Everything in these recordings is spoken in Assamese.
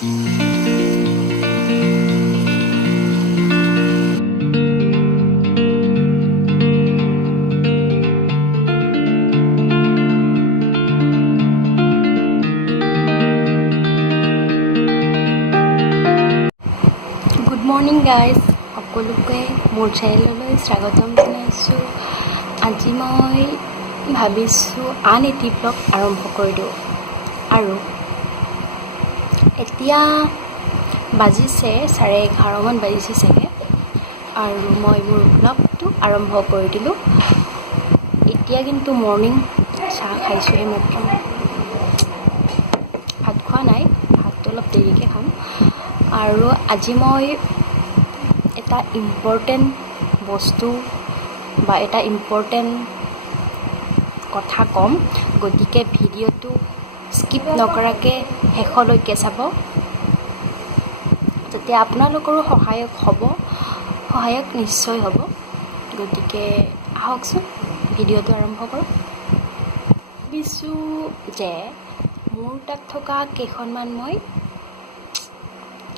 গুড মৰ্ণিং গাইজ, সকলোকে মোৰ চেনেললৈ স্বাগতম জনাইছোঁ। আজি মই ভাবিছোঁ আন এটি ব্লগ আৰম্ভ কৰি দিওঁ। আৰু এতিয়া বাজিছে 11:30মান বাজিছে চাগে, আৰু মই মোৰ ব্লগটো আৰম্ভ কৰি দিলোঁ। এতিয়া কিন্তু মৰ্ণিং চাহ খাইছোঁহে মাত্ৰ, ভাত খোৱা নাই, ভাতটো অলপ দেৰিকৈ খাম। আৰু আজি মই এটা ইম্পৰ্টেণ্ট বস্তু বা এটা ইম্পৰ্টেণ্ট কথা ক'ম, গতিকে ভিডিঅ'টো স্কিপ নকৰাকৈ শেষলৈকে চাব, যাতে আপোনালোকৰো সহায়ক নিশ্চয় হ'ব। গতিকে আহকচোন ভিডিঅ'টো আৰম্ভ কৰোঁ। ভাবিছোঁ যে মোৰ তাত থকা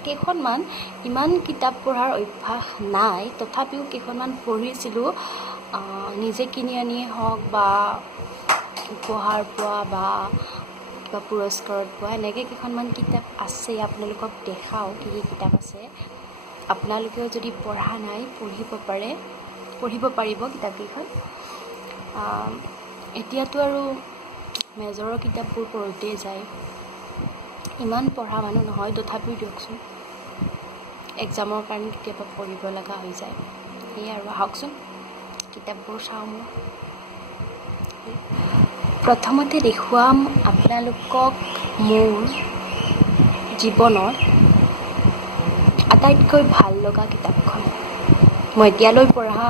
কেইখনমান ইমান কিতাপ পঢ়াৰ অভ্যাস নাই, তথাপিও কেইখনমান পঢ়িছিলোঁ, নিজে কিনি আনিয়ে হওক বা উপহাৰ পোৱা বা কিবা পুৰস্কাৰত পোৱা, এনেকৈ কেইখনমান কিতাপ আছে। আপোনালোকক দেখাওঁ কি কি কিতাপ আছে। আপোনালোকেও যদি পঢ়া নাই পঢ়িব পাৰিব কিতাপকেইখন। এতিয়াতো আৰু মেজৰৰ কিতাপবোৰ পঢ়োঁতেই যায়, ইমান পঢ়া মানুহ নহয়, তথাপিও দিয়কচোন এক্সামৰ কাৰণে কেতিয়াবা পঢ়িব লগা হৈ যায়। সেয়ে আৰু আহকচোন কিতাপবোৰ চাওঁ। মই প্ৰথমতে দেখুৱাম আপোনালোকক মোৰ জীৱনত আটাইতকৈ ভাল লগা কিতাপখন। মই এতিয়ালৈ পঢ়া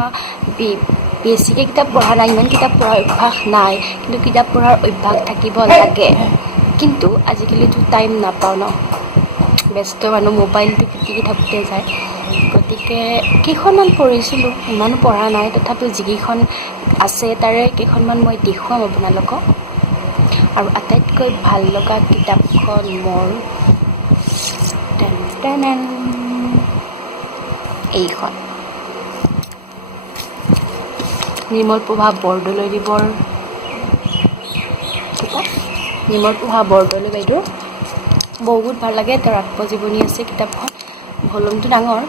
বেছিকৈ কিতাপ পঢ়া নাই, ইমান কিতাপ পঢ়াৰ অভ্যাস নাই, কিন্তু কিতাপ পঢ়াৰ অভ্যাস থাকিব লাগে। কিন্তু আজিকালিতো টাইম নাপাওঁ ন, ব্যস্ত মানুহ, মোবাইলটো পিটিকি থাকোঁতে যায়। গতিকে কেইখনমান পঢ়িছিলোঁ, ইমানো পঢ়া নাই, তথাপিও যিকেইখন আছে তাৰে কেইখনমান মই দেখুৱাম আপোনালোকক। আৰু আটাইতকৈ ভাল লগা কিতাপখন মোৰ এইখন, নিৰ্মলপ্ৰভা বৰদলৈদেৱৰ কিতাপ। নিৰ্মলপ্ৰভা বৰদলৈ বাইদেউৰ বহুত ভাল লাগে। তেওঁৰ আত্মজীৱনী আছে কিতাপখন, ভলিউমটো ডাঙৰ,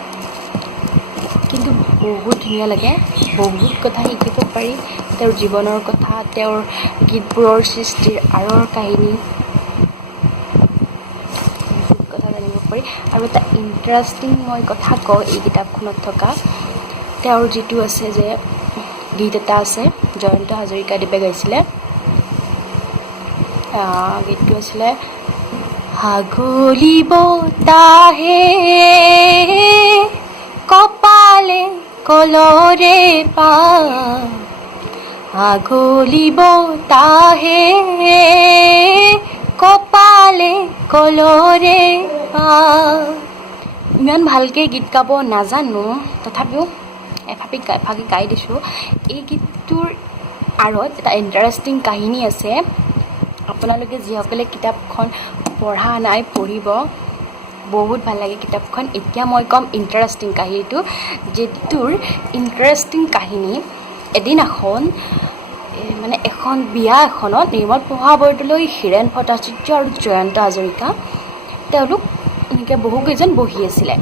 কিন্তু বহুত ধুনীয়া লাগে। বহুত কথা শিকিব পাৰি, তেওঁৰ জীৱনৰ কথা, তেওঁৰ গীতবোৰৰ সৃষ্টিৰ আঁৰৰ কাহিনী, বহুত কথা জানিব পাৰি। আৰু এটা ইণ্টাৰেষ্টিং মই কথা কওঁ এই কিতাপখনত থকা, তেওঁৰ যিটো আছে যে গীত এটা আছে, জয়ন্ত হাজৰিকাদেৱে গাইছিলে, গীতটো আছিলে হাগলি বতাহে কপালে কলৰে পা, হাগলি বতাহে কপালে কলৰে পা। ইমান ভালকৈ গীত গাব নাজানো, তথাপিও এফাকি গাই দিছোঁ। এই গীতটোৰ আঁৰত এটা ইণ্টাৰেষ্টিং কাহিনী আছে। আপোনালোকে যিসকলে কিতাপখন পঢ়া নাই পঢ়িব, বহুত ভাল লাগে কিতাপখন। এতিয়া মই ক'ম ইণ্টাৰেষ্টিং কাহিনীটো, যিটোৰ ইণ্টাৰেষ্টিং কাহিনী, এদিনাখন মানে এখন বিয়া এখনত নিৰ্মলপ্ৰভা বৰদলৈ, হীৰেণ ভট্টাচাৰ্য আৰু জয়ন্ত হাজৰিকা, তেওঁলোক এনেকৈ বহুকেইজন বহি আছিলে।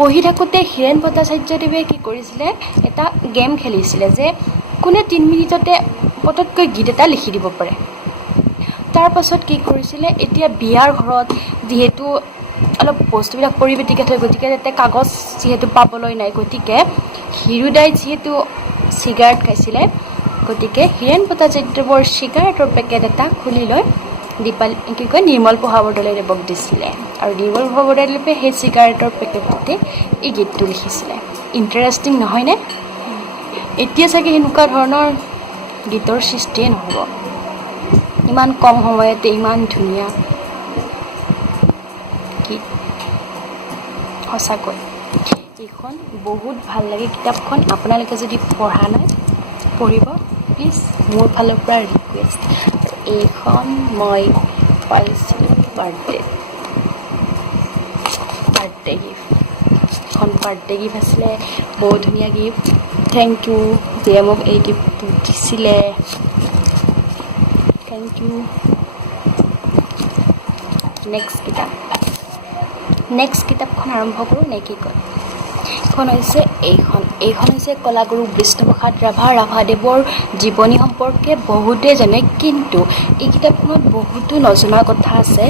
বহি থাকোঁতে হীৰেণ ভট্টাচাৰ্যদেৱে কি কৰিছিলে, এটা গেম খেলিছিলে যে কোনে 3 মিনিটতে পটককৈ গীত এটা লিখি দিব পাৰে। তাৰ পাছত কি কৰিছিলে, এতিয়া বিয়াৰ ঘৰত যিহেতু অলপ বস্তুবিলাক পৰিপাটিকৈ থয়, গতিকে তাতে কাগজ যিহেতু পাবলৈ নাই, গতিকে হিৰুদাই যিহেতু চিগাৰেট খাইছিলে, গতিকে হীৰেণ ভট্টাচাৰ্যদেৱৰ চিগাৰেটৰ পেকেট এটা খুলি লৈ নিৰ্মলপ্ৰভা বৰদলৈদেৱক দিছিলে। আৰু নিৰ্মলপ্ৰভা বৰদলৈদেৱে সেই চিগাৰেটৰ পেকেটটোতে এই গীতটো লিখিছিলে। ইণ্টাৰেষ্টিং নহয়নে? এতিয়া চাগে সেনেকুৱা ধৰণৰ গীতৰ সৃষ্টিয়ে নহ'ব, ইমান কম সময়তে ইমান ধুনীয়া গীত। সঁচাকৈ এইখন বহুত ভাল লাগে কিতাপখন। আপোনালোকে যদি পঢ়া নাই পঢ়িব, প্লিজ, মোৰ ফালৰ পৰা ৰিকুৱেষ্ট। এইখন মই পাইছিলোঁ বাৰ্থডে। Birthday gift. এখন বাৰ্থডে গিফ্ট আছিলে, বহুত ধুনীয়া গিফ্ট। থেংক ইউ যিয়ে মোক এই গিফ্টটো দিছিলে, থেংক ইউ। নেক্সট কিতাপখন আৰম্ভ কৰোঁ নে কি কয়? এইখন হৈছে কলাগুৰু বিষ্ণুপ্ৰসাদ ৰাভাদেৱৰ জীৱনী সম্পৰ্কে বহুতে জানে, কিন্তু এই কিতাপখনত বহুতো নজনা কথা আছে।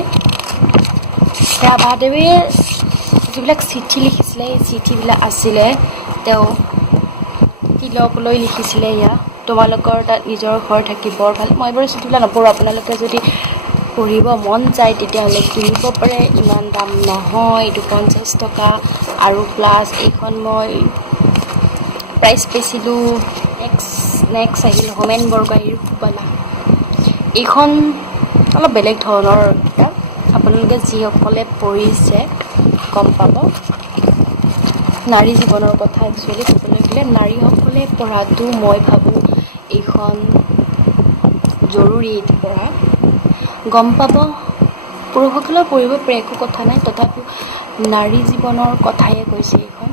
ৰাভাদেৱে যিবিলাক চিঠি লিখিছিলে, এই চিঠিবিলাক আছিলে তেওঁ তিলকলৈ লিখিছিলে। তোমালোকৰ তাত নিজৰ ঘৰ থাকি বৰ ভাল। মই বাৰু চিঠিবিলাক নপঢ়োঁ, আপোনালোকে যদি পঢ়িব মন যায় তেতিয়াহ'লে কিনিব পাৰে, ইমান দাম নহয়, এইটো 50 টকা। আৰু প্লাছ এইখন মই প্ৰাইচ পাইছিলোঁ। নেক্সট আহিল হোমেন বৰগোহাঞিৰ সুবালা। এইখন অলপ বেলেগ ধৰণৰ কিতাপ, আপোনালোকে যিসকলে পঢ়িছে গম পাব। নাৰী জীৱনৰ কথা একচুৱেলি ক'বলৈ গ'লে নাৰীসকলে পঢ়াটো মই ভাবোঁ এইখন জৰুৰী। এইটো পঢ়া গম পাব, পুৰুষসকলেও পঢ়িব পাৰে, একো কথা নাই। তথাপিও নাৰী জীৱনৰ কথায়ে কৈছে এইখন।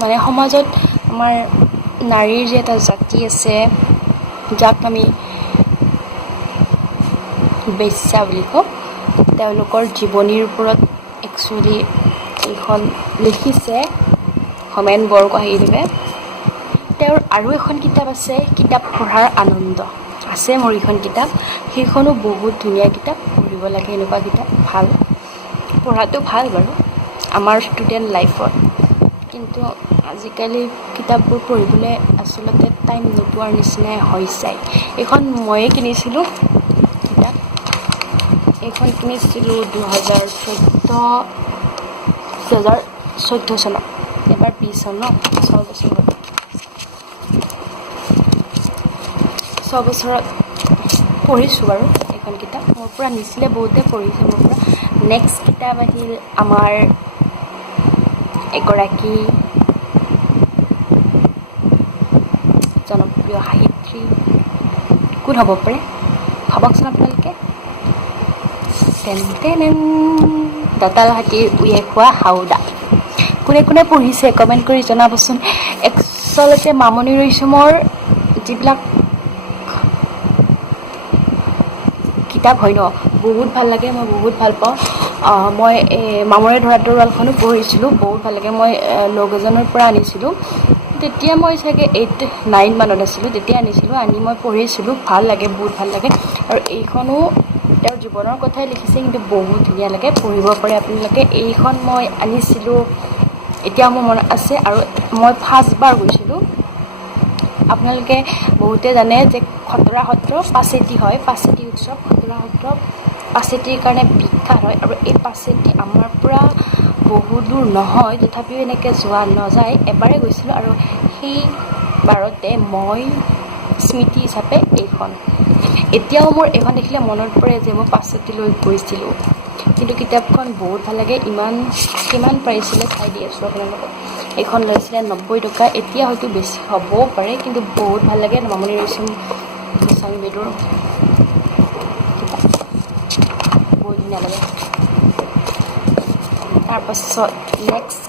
মানে সমাজত আমাৰ নাৰীৰ যে এটা জাতি আছে, যাক আমি বেশ্যা বুলি কওঁ, তেওঁলোকৰ জীৱনীৰ ওপৰত একচুৱেলি এইখন লিখিছে হোমেন বৰগোহাঞিদেৱে। তেওঁৰ আৰু এখন কিতাপ আছে, কিতাপ পঢ়াৰ আনন্দ আছে মোৰ এইখন কিতাপ। সেইখনো বহুত ধুনীয়া কিতাপ, পঢ়িব লাগে। এনেকুৱা কিতাপ ভাল, পঢ়াটো ভাল বাৰু আমাৰ ষ্টুডেণ্ট লাইফত, কিন্তু আজিকালি কিতাপবোৰ পঢ়িবলৈ আচলতে টাইম নোপোৱাৰ নিচিনাই হৈ যায়। এইখন ময়ে কিনিছিলোঁ কিতাপ, এইখন কিনিছিলোঁ 2014 চনত, এবাৰ 20 চন ন, 6 বছৰ হ'ল। 6 বছৰত পঢ়িছোঁ বাৰু এইখন কিতাপ। মোৰ পৰা নিছিলে, বহুতে পঢ়িছে মোৰ পৰা। নেক্সট কিতাপ আহিল আমাৰ এগৰাকী জনপ্ৰিয় সাহিত্যিক, কোন হ'ব পাৰে ভাবকচোন আপোনালোকে? দঁতাল হাতীৰ উঁয়ে খোৱা হাওদা। কোনে কোনে পঢ়িছে কমেণ্ট কৰি জনাবচোন। একচলতে মামণি ৰয়ছমৰ যিবিলাক কিতাপ হয় ন, বহুত ভাল লাগে, মই বহুত ভাল পাওঁ। মই মামৰে ধৰা তৰোৱালখনো পঢ়িছিলোঁ, বহুত ভাল লাগে। মই লগ এজনৰ পৰা আনিছিলোঁ, তেতিয়া মই চাগে 8-9 মানত আছিলোঁ, তেতিয়া আনিছিলোঁ, আনি মই পঢ়িছিলোঁ। ভাল লাগে, বহুত ভাল লাগে। আৰু এইখনো তেওঁৰ জীৱনৰ কথাই লিখিছে, কিন্তু বহুত ধুনীয়া লাগে, পঢ়িব পাৰে আপোনালোকে। এইখন মই আনিছিলোঁ, এতিয়া মোৰ মনত আছে। আৰু মই ফাৰ্ষ্টবাৰ গৈছিলোঁ, আপোনালোকে বহুতে জানে যে খতৰা সত্ৰ পাছেতি হয়, পাছেতি উৎসৱ। খতৰা সত্ৰ পাছেতিৰ কাৰণে বিখ্যাত হয়, আৰু এই পাছেতি আমাৰ পৰা বহু দূৰ নহয়, তথাপিও এনেকৈ যোৱা নাযায়। এবাৰেই গৈছিলোঁ, আৰু সেই বাৰতে মই স্মৃতি হিচাপে এইখন, এতিয়াও মোৰ এইখন দেখিলে মনত পৰে যে মই পাছেতিলৈ গৈছিলোঁ। কিন্তু কিতাপখন বহুত ভাল লাগে। কিমান পাৰিছিলে চাই দি আছোঁ আপোনালোকক। এইখন লৈছিলে 90 টকা, এতিয়া হয়তো বেছি হ'বও পাৰে, কিন্তু বহুত ভাল লাগে। মামণি ৰয়ছম গোস্বামী বাইদেউৰ কিতাপ বহুত ধুনীয়া লাগে। তাৰপাছত নেক্সট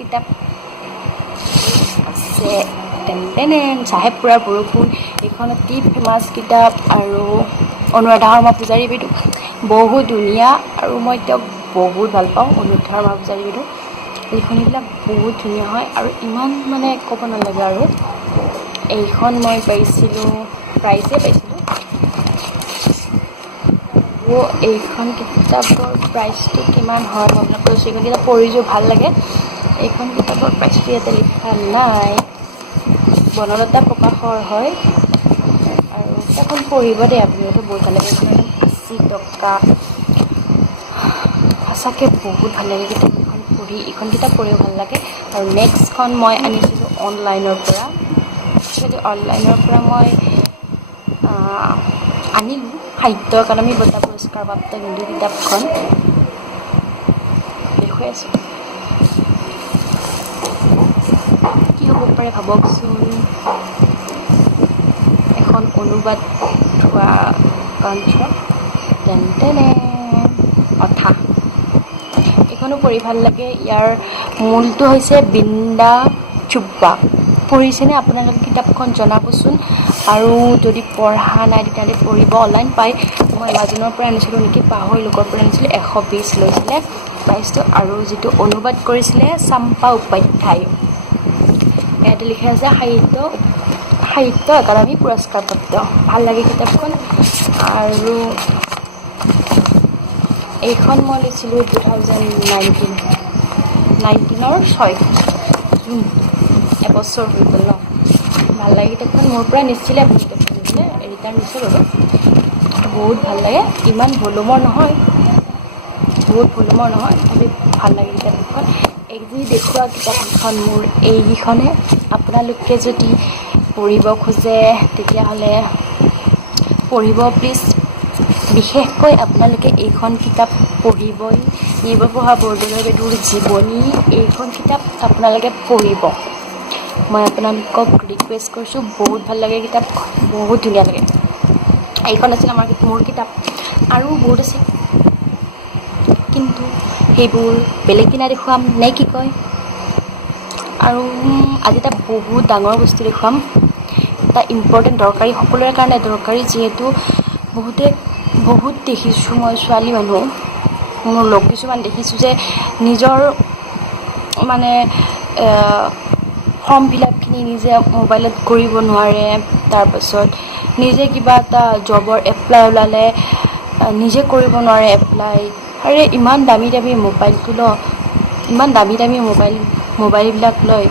কিতাপ আছে চাহেব পুৰাৰ বৰষুণ। এইখন অতি ফেমাছ কিতাপ, আৰু অনুৰাধা শৰ্মা পূজাৰী বাইদেউ বহুত ধুনীয়া, আৰু মই তেওঁক বহুত ভাল পাওঁ। অনুৰাধা শৰ্মা পূজাৰী বাইদেউ লিখনিবিলাক বহুত ধুনীয়া হয়, আৰু ইমান মানে ক'ব নালাগে। আৰু এইখন মই পাইছিলোঁ, প্ৰাইজে পাইছিলোঁ। এইখন কিতাপৰ প্ৰাইচটো কিমান হয় মই আপোনাক কৈছোঁ। এইখন কিতাপ পঢ়িছোঁ, ভাল লাগে। এইখন কিতাপৰ প্ৰাইচটো ইয়াতে লিখা নাই, বনলতা প্ৰকাশৰ হয়। আৰু কিতাপখন পঢ়িব দেই আপোনালোকে, বহুত ভাল লাগে। এইখনৰ দাম 80 টকা। সঁচাকৈ বহুত ভাল লাগে কিতাপখন পঢ়ি, এইখন কিতাপ পঢ়িও ভাল লাগে। আৰু নেক্সটখন মই আনিছিলোঁ অনলাইনৰ পৰা। মই আনিলোঁ সাহিত্য একাডেমী বঁটা পুৰস্কাৰপ্ৰাপ্ত হিন্দী কিতাপখন, দেখুৱাই আছোঁ। কি হ'ব পাৰে ভাবকচোন। এখন অনুবাদ হোৱা কাঞ্চ তেনে অথা। এইখনো পঢ়ি ভাল লাগে। ইয়াৰ মূলটো হৈছে বৃন্দা চুব্বা। পঢ়িছেনে আপোনালোকে কিতাপখন জনাবচোন, আৰু যদি পঢ়া নাই তেতিয়াহ'লে পঢ়িব। অনলাইন পাই, মই এমাজনৰ পৰা আনিছিলোঁ নেকি, পাহৰিলোঁ ক'ৰ পৰা আনিছিলোঁ। 120 লৈছিলে প্ৰাইচটো, আৰু যিটো অনুবাদ কৰিছিলে চম্পা উপাধ্যায়। ইয়াতে লিখা আছে সাহিত্য একাডেমী পুৰস্কাৰপ্ৰাপ্ত। ভাল লাগে কিতাপখন। আৰু এইখন মই লৈছিলোঁ 2019ৰ 6 জুন, এবছৰ হৈ গ'ল ন। ভাল লাগে কিতাপখন। মোৰ পৰা নিছিলে কিতাপখন নিছিলে, ৰিটাৰ্ণ দিছে বাৰু। বহুত ভাল লাগে। ইমান ভলিউমৰ নহয়, তথাপি ভাল লাগে কিতাপখন। যি দেখুওৱা কিতাপকেইখন মোৰ এইকেইখনে। আপোনালোকে যদি পঢ়িব খোজে তেতিয়াহ'লে পঢ়িব প্লিজ। বিশেষকৈ আপোনালোকে এইখন কিতাপ পঢ়িবই। নিৰ্ভৰপ্ৰভা বৰদলৈদেৱৰ জীৱনী, এইখন কিতাপ আপোনালোকে পঢ়িব। মই আপোনালোকক ৰিকুৱেষ্ট কৰিছোঁ। বহুত ভাল লাগে কিতাপখন, বহুত ধুনীয়া লাগে। এইখন আছিল মোৰ কিতাপ, আৰু বহুত আছে, কিন্তু সেইবোৰ বেলেগ দিনা দেখুৱাম নে কি কয়। আৰু আজি এটা বহুত ডাঙৰ বস্তু দেখুৱাম, এটা ইম্পৰ্টেণ্ট, দৰকাৰী, সকলোৰে কাৰণে দৰকাৰী। যিহেতু বহুত দেখিছোঁ মই ছোৱালী মানুহ, মোৰ লগ কিছুমান দেখিছোঁ যে নিজৰ মানে ফৰ্ম ফিলাপখিনি নিজে মোবাইলত কৰিব নোৱাৰে। তাৰপাছত নিজে কিবা এটা জবৰ এপ্লাই ওলালে নিজে কৰিব নোৱাৰে এপ্লাই। আৰে ইমান দামী মোবাইলটো ন, ইমান দামী মোবাইলবিলাক লয়।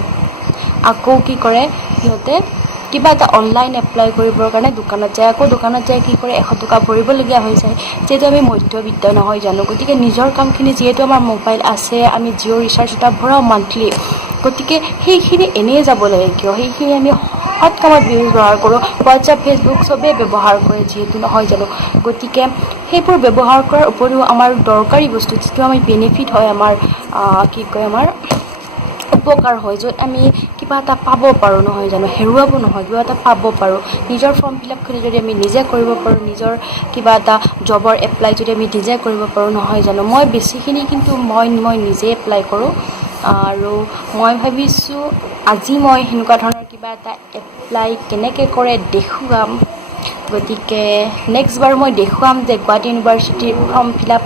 আকৌ কি কৰে সিহঁতে, কিবা এটা অনলাইন এপ্লাই কৰিবৰ কাৰণে দোকানত যায়। আকৌ দোকানত যায় কি কৰে, 100 টকা ভৰিবলগীয়া হৈ যায়। যিহেতু আমি মধ্যবিত্ত নহয় জানো, গতিকে নিজৰ কামখিনি, যিহেতু আমাৰ মোবাইল আছে, আমি জিঅ' ৰিচাৰ্জ এটা ভৰাওঁ মান্থলি, গতিকে সেইখিনি এনেই যাব লাগে কিয়? সেইখিনি আমি সৎ কামত ব্যৱহাৰ কৰোঁ। হোৱাটছআপ, ফেচবুক চবেই ব্যৱহাৰ কৰে যিহেতু, নহয় জানো। গতিকে সেইবোৰ ব্যৱহাৰ কৰাৰ উপৰিও আমাৰ দৰকাৰী বস্তু, যিটো আমি বেনিফিট হয়, আমাৰ আমাৰ উপকাৰ হয়, য'ত আমি কিবা এটা পাব পাৰোঁ, নহয় জানো, হেৰুৱাব নহয়, কিবা এটা পাব পাৰোঁ। নিজৰ ফৰ্ম ফিলাপখিনি যদি আমি নিজে কৰিব পাৰোঁ, নিজৰ কিবা এটা জবৰ এপ্লাই যদি আমি নিজে কৰিব পাৰোঁ, নহয় জানো। মই বেছিখিনি কিন্তু মই নিজে এপ্লাই কৰোঁ। আৰু মই ভাবিছোঁ আজি মই সেনেকুৱা ধৰণৰ কিবা এটা এপ্লাই কেনেকৈ কৰে দেখুৱাম। গতিকে নেক্সট বাৰ মই দেখুৱাম যে গুৱাহাটী ইউনিভাৰ্চিটিৰ ফৰ্ম ফিলাপ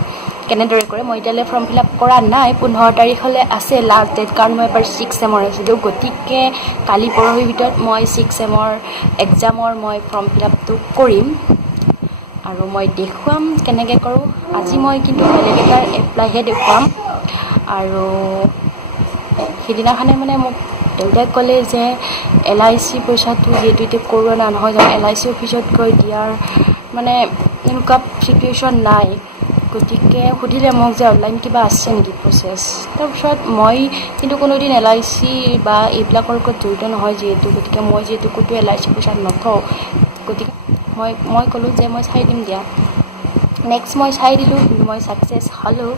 কেনেদৰে কৰে। মই এতিয়ালৈ ফৰ্ম ফিলাপ কৰা নাই। 15 তাৰিখলৈ আছে লাষ্ট ডেট, কাৰণ মই এবাৰ 6th চেমৰ আছিলোঁ। গতিকে কালি পৰহিৰ ভিতৰত মই 6th চেমৰ এক্সামৰ মই ফৰ্ম ফিলাপটো কৰিম, আৰু মই দেখুৱাম কেনেকৈ কৰোঁ। আজি মই কিন্তু বেলেগ এটাৰ এপ্লাইহে দেখুৱাম। আৰু সেইদিনাখনে মানে মোক দেউতাই ক'লে যে LIC পইচাটো যিহেতু এতিয়া কৰোণা, নহয় জানো, LIC অফিচত গৈ দিয়াৰ মানে এনেকুৱা চিটুৱেশ্যন নাই। গতিকে সুধিলে মোক যে অনলাইন কিবা আছে নেকি প্ৰচেছ। তাৰপিছত মই কিন্তু কোনোদিন LIC বা এইবিলাকৰ লগত জড়িত নহয় যিহেতু, গতিকে মই যিহেতু ক'তো LIC পইচা নথওঁ, গতিকে মই ক'লোঁ যে মই চাই দিম দিয়া। নেক্সট মই চাই দিলোঁ, কিন্তু মই ছাকচেছ হ'লোঁ।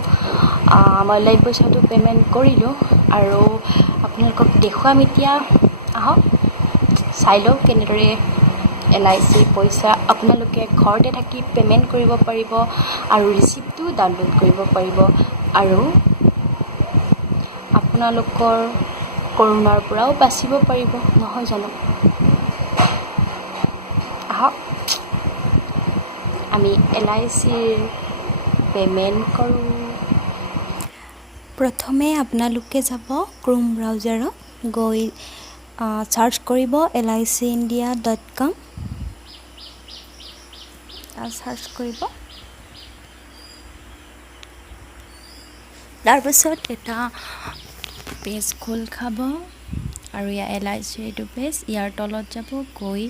মই অনলাইন পইচাটো পে'মেণ্ট কৰিলোঁ, আৰু আপোনালোকক দেখুৱাম এতিয়া। আহক চাই লওক কেনেদৰে LIC পইচা আপোনালোকে ঘৰতে থাকি পে'মেণ্ট কৰিব পাৰিব, আৰু ৰিচিপ্টটো ডাউনলোড কৰিব পাৰিব, আৰু আপোনালোকৰ কৰোণাৰ পৰাও বাচিব পাৰিব, নহয় জানো। আহক আমি LICৰ পে'মেণ্ট কৰোঁ। প্ৰথমে আপোনালোকে যাব ক্ৰোম ব্ৰাউজাৰত, গৈ চাৰ্চ কৰিব licindia.com, চাৰ্চ কৰিব। তাৰপাছত এটা পেজ খোল খাব, আৰু ইয়াৰ LICৰ এইটো পেজ, ইয়াৰ তলত যাব, গৈ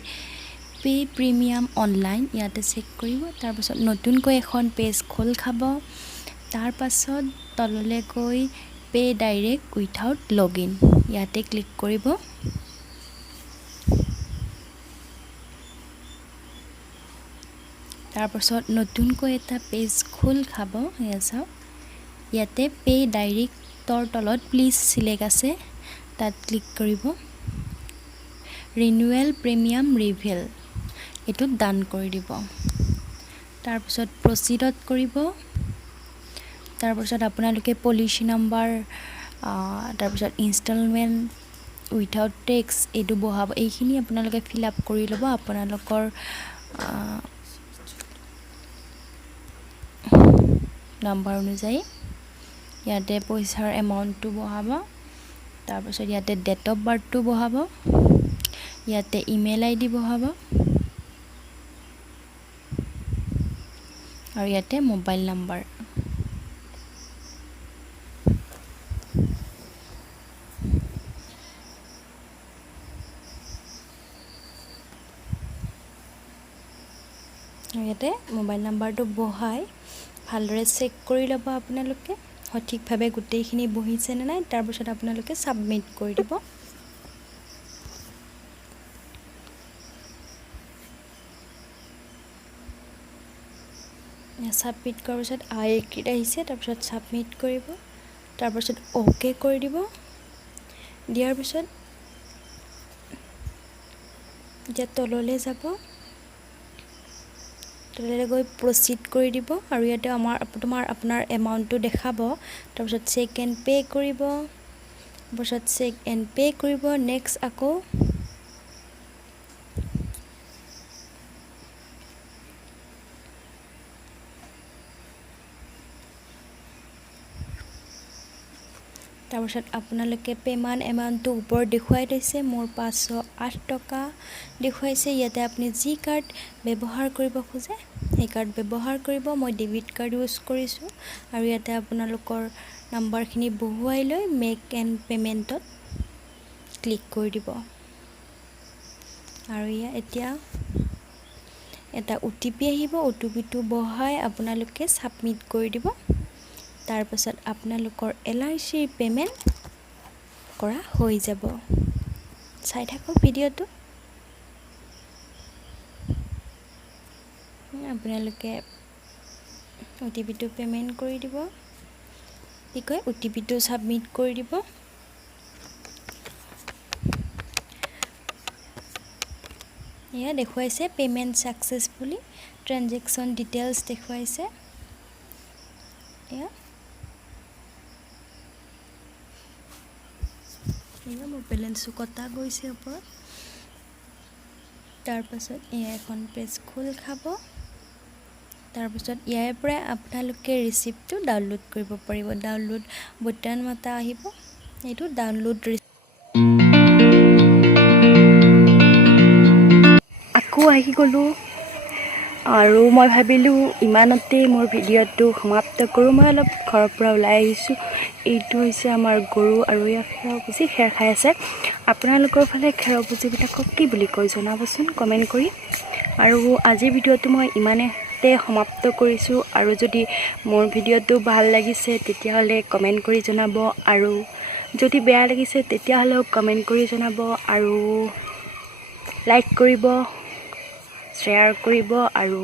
পে' প্ৰিমিয়াম অনলাইন, ইয়াতে চেক কৰিব। তাৰপাছত নতুনকৈ এখন পেজ খোল খাব। তাৰপাছত তললৈ গৈ পে' ডাইৰেক্ট উইথাউট লগইন, ইয়াতে ক্লিক কৰিব। তাৰপাছত নতুনকৈ এটা পেজ খোল খাব। এয়া চাওক, ইয়াতে পে' ডাইৰেক্টৰ তলত প্লিজ চিলেক্ট আছে, তাত ক্লিক কৰিব। ৰিনিউৱেল প্ৰিমিয়াম ৰিভিল, এইটোত ডান কৰি দিব। তাৰপিছত প্ৰচিডত কৰিব। তাৰপিছত আপোনালোকে পলিচি নাম্বাৰ তাৰপিছত ইনষ্টলমেণ্ট উইথাউট টেক্স এইটো বহাব। এইখিনি আপোনালোকে ফিল আপ কৰি ল'ব আপোনালোকৰ নাম্বাৰ অনুযায়ী। ইয়াতে পইচাৰ এমাউণ্টটো বহাব। তাৰপিছত ইয়াতে ডেট অফ বাৰ্থটো বহাব। ইয়াতে ইমেইল ID বহাব আৰু ইয়াতে মোবাইল নাম্বাৰ। ইয়াতে মোবাইল নাম্বাৰটো বহাই ভালদৰে চেক কৰি ল'ব আপোনালোকে সঠিকভাৱে গোটেইখিনি বহিছেনে নাই। তাৰপিছত আপোনালোকে ছাবমিট কৰি দিব। ছাবমিট কৰাৰ পিছত আই এগ্ৰীত আহিছে। তাৰপিছত ছাবমিট কৰিব। তাৰপিছত অ'কে কৰি দিব। দিয়াৰ পিছত এতিয়া তললৈ যাব। তললৈ গৈ প্ৰচিড কৰি দিব আৰু ইয়াতে আপোনাৰ এমাউণ্টটো দেখাব। তাৰপিছত চেক এণ্ড পে' কৰিব। তাৰপিছত চেক এণ্ড পে' কৰিব। নেক্সট আকৌ তাৰপিছত আপোনালোকে পে'মেণ্ট এমাউণ্টটো ওপৰত দেখুৱাই থৈছে। মোৰ 508 টকা দেখুৱাইছে। ইয়াতে আপুনি যি কাৰ্ড ব্যৱহাৰ কৰিব খোজে সেই কাৰ্ড ব্যৱহাৰ কৰিব। মই ডেবিট কাৰ্ড ইউজ কৰিছোঁ আৰু ইয়াতে আপোনালোকৰ নাম্বাৰখিনি বহুৱাই লৈ মেক এণ্ড পে'মেণ্টত ক্লিক কৰি দিব। আৰু এতিয়া এটা OTP আহিব। OTPটো বহাই আপোনালোকে ছাবমিট কৰি দিব। তাৰপাছত আপোনালোকৰ LICৰ পে'মেণ্ট কৰা হৈ যাব। চাই থাকক ভিডিঅ'টো। আপোনালোকে OTPটো পে'মেণ্ট কৰি দিব। কি কয় OTPটো ছাবমিট কৰি দিব। এয়া দেখুৱাইছে পে'মেণ্ট ছাকচেছফুলি। ট্ৰেনজেকশ্যন ডিটেইলছ দেখুৱাইছে। এয়া মোৰ বেলেঞ্চটো কটা গৈছে ওপৰত। তাৰপাছত এয়া এখন পেজ খোল খাব। তাৰপিছত ইয়াৰ পৰাই আপোনালোকে ৰিচিপ্টটো ডাউনলোড কৰিব পাৰিব। ডাউনলোড বটন এটা আহিব। এইটো ডাউনলোড আকৌ আহি গ'লোঁ আৰু মই ভাবিলোঁ ইমানতে মোৰ ভিডিঅ'টো সমাপ্ত কৰোঁ। মই অলপ ঘৰৰ পৰা ওলাই আহিছোঁ। এইটো হৈছে আমাৰ গৰু আৰু ইয়াক খেৰপুজি খেৰ খাই আছে। আপোনালোকৰ ফালে খেৰপুজিবিলাকক কি বুলি কয় জনাবচোন কমেণ্ট কৰি। আৰু আজিৰ ভিডিঅ'টো মই ইমানতে সমাপ্ত কৰিছোঁ। আৰু যদি মোৰ ভিডিঅ'টো ভাল লাগিছে তেতিয়াহ'লে কমেণ্ট কৰি জনাব। আৰু যদি বেয়া লাগিছে তেতিয়াহ'লেও কমেণ্ট কৰি জনাব। আৰু লাইক কৰিব, শ্বেয়াৰ কৰিব। আৰু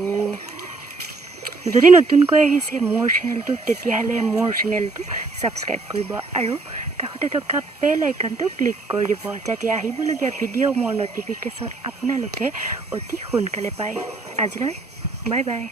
যদি নতুনকৈ আহিছে মোৰ চেনেলটো তেতিয়াহ'লে মোৰ চেনেলটো ছাবস্ক্ৰাইব কৰিব আৰু কাষতে থকা বেল আইকনটো ক্লিক কৰি দিব, যাতে আহিবলগীয়া ভিডিঅ' মোৰ ন'টিফিকেশ্যন আপোনালোকে অতি সোনকালে পায়। আজিলৈ বাই বাই।